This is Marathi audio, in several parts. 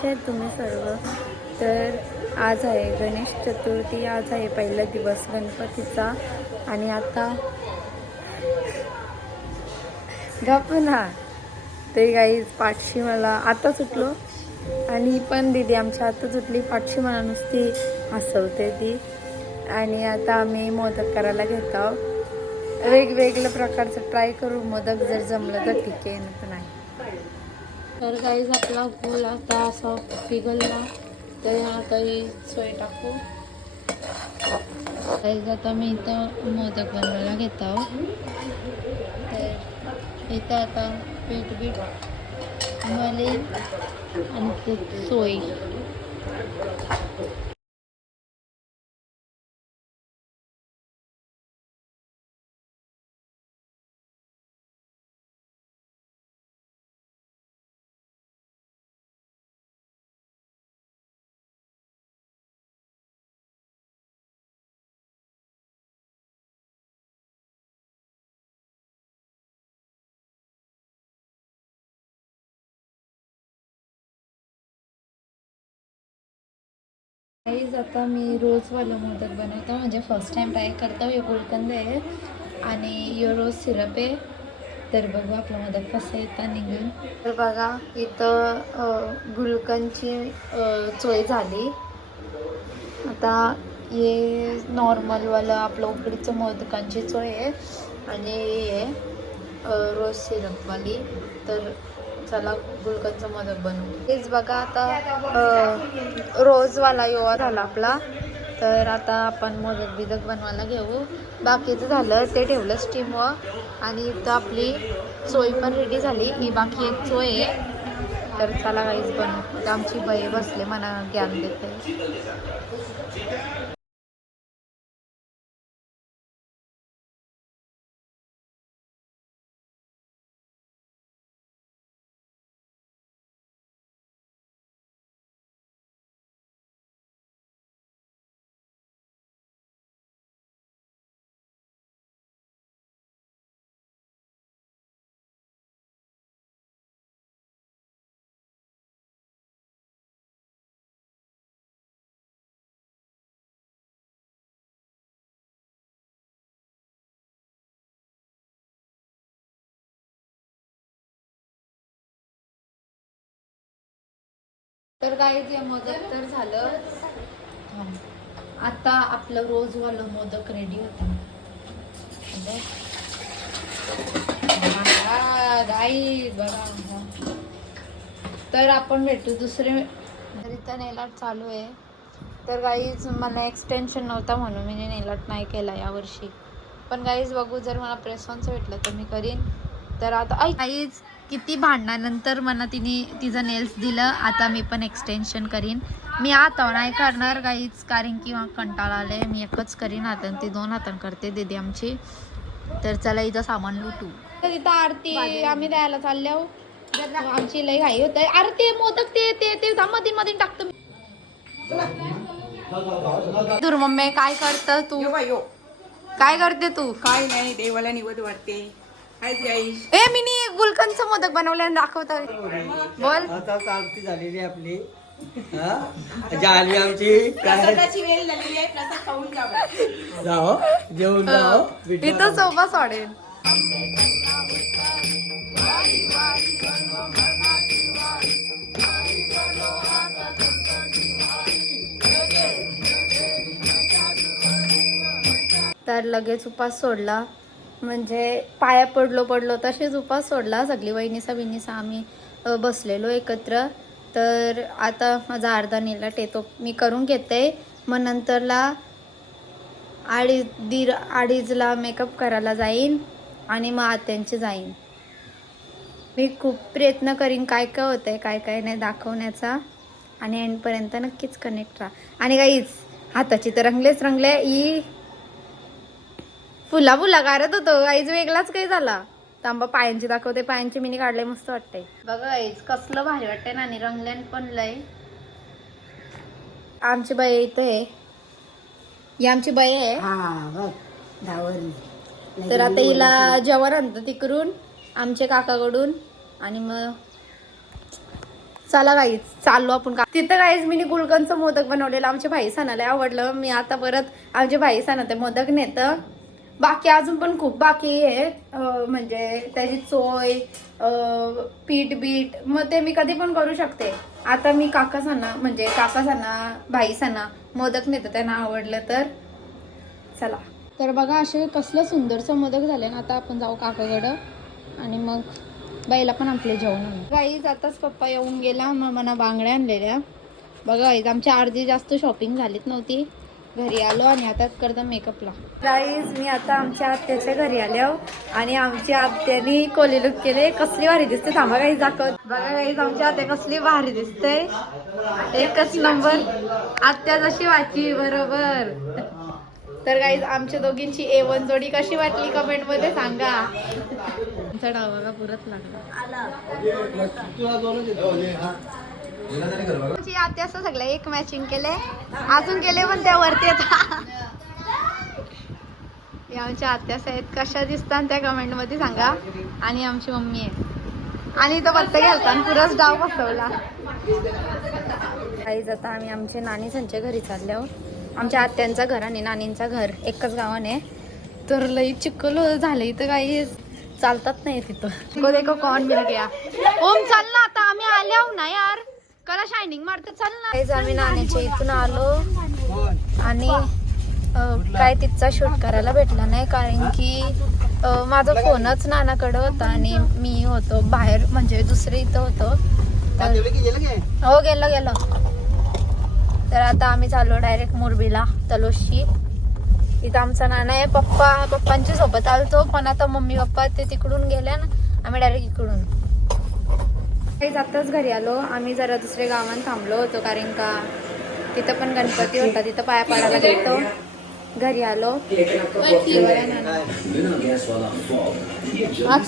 कसे आहेत तुम्ही सर्व? तर आज आहे गणेश चतुर्थी, आज आहे पहिला दिवस गणपतीचा. आणि आता गप ना ते गाईज पाठशी मला आता सुटलो आणि पण दिदी आमच्या आता सुटली पाठशी मला नुसती हसवते ती. आणि आता आम्ही मोदक करायला घेत आहोत. वेगवेगळ्या प्रकारचं ट्राय करू मोदक, जर जमलं तर ठीक आहे, नाही तर नाही. तर गाईज आपला गूळ आता असा पिघलला, तर आता ही सोय टाकू. गाईज आता मी इथं मोदक बनवायला घेत आहो. तर इथं आता पीठ मले आणि ते सोय. गाईज आता मी रोजवाला मोदक बनवतो, म्हणजे फर्स्ट टाइम ट्राय करतो. हे गुलकंद आहे आणि हे रोज सिरप आहे. तर बघू आपला मोदक कसं येतं निघून. तर बघा इथं गुलकंदची चोय झाली. आता हे नॉर्मलवालं आपलं उकडीचं मोदकांची चोय आहे आणि हे रोज सिरपवाली. तर चला गुलकंदचं मोदक बनवू. हेच बघा आता रोजवाला योवा झाला आपला. तर आता आपण मोदक बिदक बनवायला घेऊ. बाकीचं झालं ते ठेवलं स्टीमवर. आणि इथं आपली चोय पण रेडी झाली. ही बाकी एक चोय आहे. तर चला काहीच बनवू. आमची बाई बसले मला ज्ञान देते. तर काय ते मोदक तर झालं. आता आपलं रोजवालं मोदक रेडी होतं. बघा. तर आपण भेटू दुसरे. तर नेलाट चालू आहे. तर गाईज मला एक्सटेन्शन नव्हता म्हणून मी नेलाट नाही केला यावर्षी. पण गाईज बघू, जर मला प्रेसॉनच भेटलं तर मी करीन. तर आता गाईज किती भांडणानंतर मला तिचं नेल्स दिलं. आता मी पण एक्सटेन्शन करीन. मी आता नाही करणार गाईज, कारण की कंटाळा आले. मी एकच करीन हातान, ती 2 हातान करते दीदी आमची. तर चला इथं सामान लुटू. तर इथं आरती आम्ही द्यायला चालल्या. आमची लई घाई होत. अरे ते मोदक ते मधीन मधीन टाकतो. दूर मम्मी काय करत तू? काय करते तू? काय नाही, देवाला निवद वाटते. ए मी गुलकंदचं मोदक बनवल्याने दाखवतोय. बोल. आता आरती झालेली आपली. झाली आमची काय वेळ झालेली आहे, प्रसाद खाऊन जावं. जाओ जेवून जाओ. इथं सोबा सोडेल. तर लगेच उपास सोडला, म्हणजे पाया पडलो तसेच उपास सोडला. सगळी वहिनीसा आम्ही बसलेलो एकत्र. तर आता माझा अर्धा नेलाट येतो, मी करून घेते. मग नंतरला अडीचला मेकअप करायला जाईन आणि मग आत्यांची जाईन. मी खूप प्रयत्न करीन काय होतंय काय नाही दाखवण्याचा. आणि एंडपर्यंत नक्कीच कनेक्ट राहा. आणि काहीच हाताची तर रंगले ही फुला गारत होतो गाईज, वेगळाच काही झाला. तांबा पायांची दाखवते, पायांची मिनी काढले, मस्त वाटतंय बघा गाईज. कसलं भारी वाटतंय ना. आणि रंगल्यान पण लय. आमची बाई इथं आहे, ही आमची बाई आहे. तर आता हिला जेवण आणतं तिकडून आमच्या काकाकडून. आणि मग चला गाईज चाललो आपण का तिथं गाईज मी गुलकंदचं मोदक बनवलेलं आमच्या भाई सणाला आवडलं. मी आता परत आमच्या भाई सणा ते मोदक नेतं. बाकी अजून पण खूप बाकी आहे म्हणजे त्याची चोय पीठ बीट मग ते मी कधी पण करू शकते. आता मी काका सणा म्हणजे काका सणा भाई सणा मोदक नेतं त्यांना आवडलं तर चला. तर बघा असे कसलं सुंदरचं मोदक झाले ना. आता आपण जाऊ काकाकडं आणि मग बाईला पण आपले जेवण गाईज. आताच पप्पा येऊन गेला मग मला बांगड्या आणलेल्या. बघा गाईज आमची अर्धी जास्त शॉपिंग झालीच नव्हती. घरी आलो आणि आता करता मेकअपला. गाईज मी आता आमच्या आत्याच्या घरी आलो आणि आमच्या आत्यानी कोली लुक केले. कसली भारी दिसते थांबा गाईज दाखवत. बघा गाईज आमच्या आत्या कसली भारी दिसते. एकच नंबर आत्या जशी वाटली बरोबर. तर गाईज आमच्या दोघींची A1 जोडी कशी वाटली कमेंट मध्ये सांगा. डावाला पुरत लागला आत्या असं सगळं एक मॅचिंग केले अजून केले पण त्यावरती आमच्या आत्यास आहेत कशा दिसतात त्या कमेंट मध्ये सांगा. आणि आमची मम्मी आहे आणि इथं पत्ता घालता आणि पुरच डाव बसवला. काहीच आता आम्ही आमच्या नानीसांच्या घरी चालले आहोत. आमच्या आत्यांचं घर आणि नानींचं घर एकच गावाने. तर लई चिखल झालं इथं काही चालतात नाही तिथं. देखो कौन मिल गया. ओम चाल ना आता आम्ही आले आहो ना यार. कला शायनिंग मारते चाल ना. आम्ही नानीच्या इथून आलो आणि काय तिचा शूट करायला भेटला नाही कारण की माझा फोनच नानाकडे होता आणि मी होतो बाहेर म्हणजे दुसरे इथं होतो. हो गेलो. तर आता आम्ही चाललो डायरेक्ट मुरबीला तलोशी. इथं आमचा नाना आहे. पप्पांच्या सोबत आलतो पण आता मम्मी पप्पा ते तिकडून गेले ना आम्ही डायरेक्ट इकडून काही जाताच घरी आलो. आम्ही जरा दुसऱ्या गावात थांबलो होतो कारण का तिथं पण गणपती होता. तिथं पाया पाडायला गेलो. घरी आलो.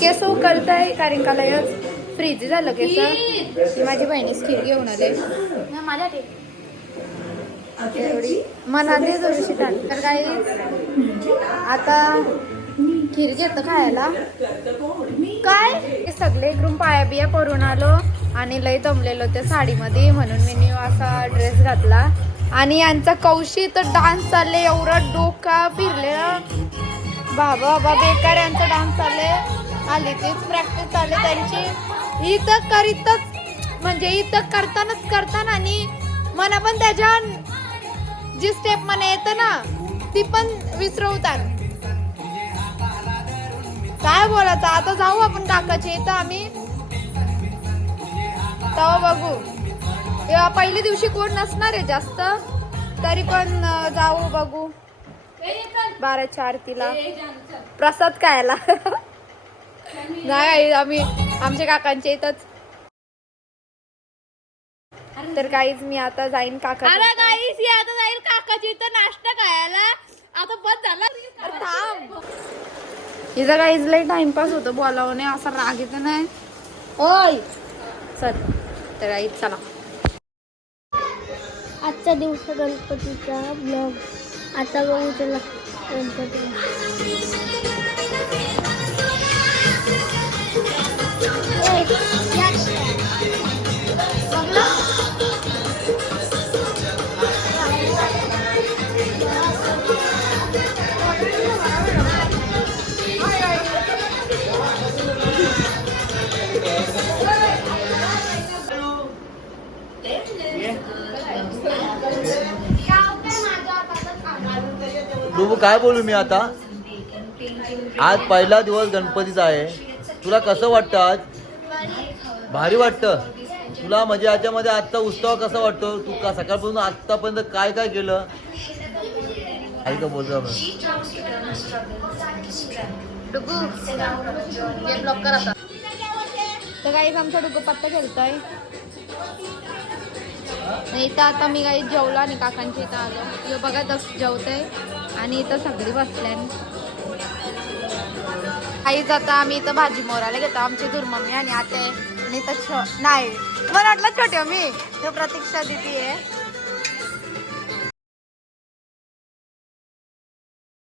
केस करताय कारण का लयच फ्रीज झालं केस. माझी बहिणीच खीर घेऊन आले मनाने थोडीशी टाक. तर काही आता खीर घेतं खायला काय सगळे इकडून पाया बिया करून आलो आणि लय दमलेलो त्या साडीमध्ये म्हणून मी असा ड्रेस घातला. आणि यांचा कौशी तर डान्स चालले एवढा डोका फिरले बाबा बेकार यांचा डान्स चालले. आली तीच प्रॅक्टिस चालले त्यांची इथं करीतच म्हणजे इथं करताना आणि मला पण त्याच्या जी स्टेप मला येतं ना ती पण विसरवतात. काय बोलायचं आता जाऊ आपण काकाच्या इथं आम्ही तेव्हा बघू. पहिल्या दिवशी कोण नसणार आहे जास्त तरी पण जाऊ बघू 12च्या आरतीला प्रसाद खायला. नाही आम्ही आमच्या काकांच्या इथंच. तर काहीच मी आता जाईन काका आता जाईल काकाची इथं नाश्ता खायला. आता बंद झाला थांब. इथं काहीच लई टाइमपास होतो बोलावं नाही असा राग येतो नाही. ओय चल तर काहीच चला. आजचा दिवस गणपतीचा ब्लॉग आता बघू चला गणपती. बाबू काय बोलू मी आता. आज पहिला दिवस गणपतीचा आहे. तुला कसं वाटतं आज. भारी वाटतं तुला म्हणजे याच्यामध्ये आजचा उत्सव कसा वाटतो. तू का सकाळपासून आतापर्यंत काय काय केलं आई का बोलतो तर काही आमचा डुगू पत्ता खेळतोय. इथं आता मी काही जेवला आणि काकांच्या इथं आलो. बघा तस जेवतय आणि इथं सगळी बसल्या. काहीच आता आम्ही इथं भाजी मोरायला घेतो. आमची दुर्मम्मी आणि आता आणि इथं नाही मला वाटलं छोटे मी प्रतीक्षा दिदी आहे.